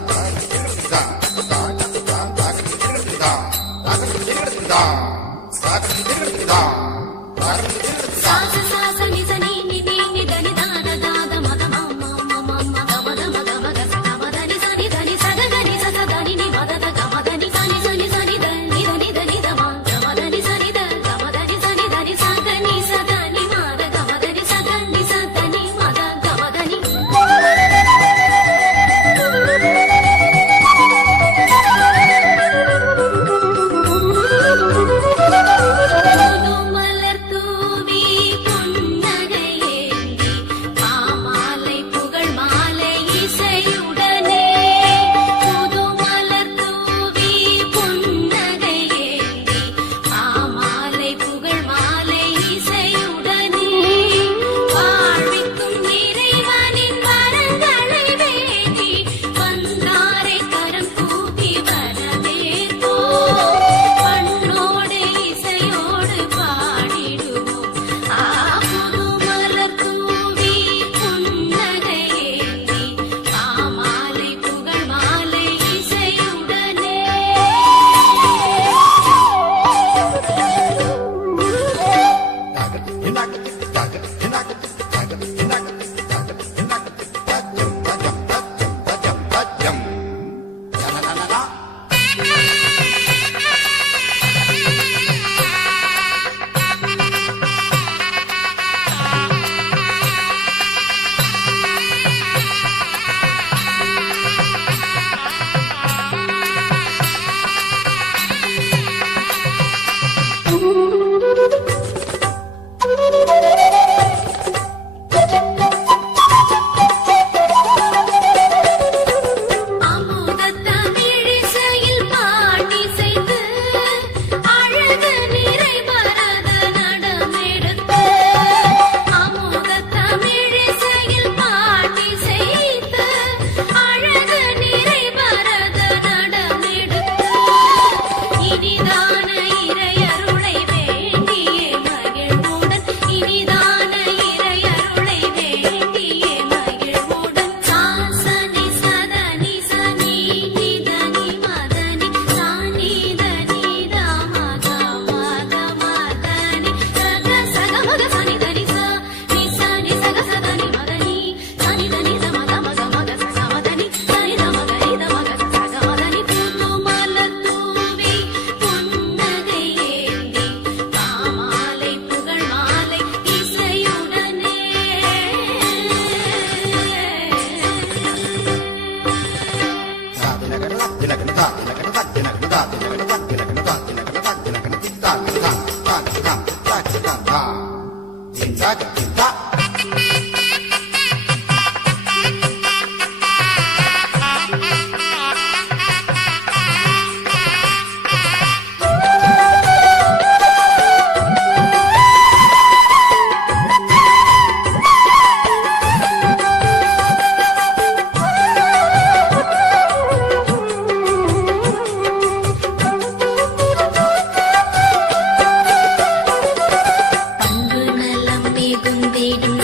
Bye-bye. Zindaga, beating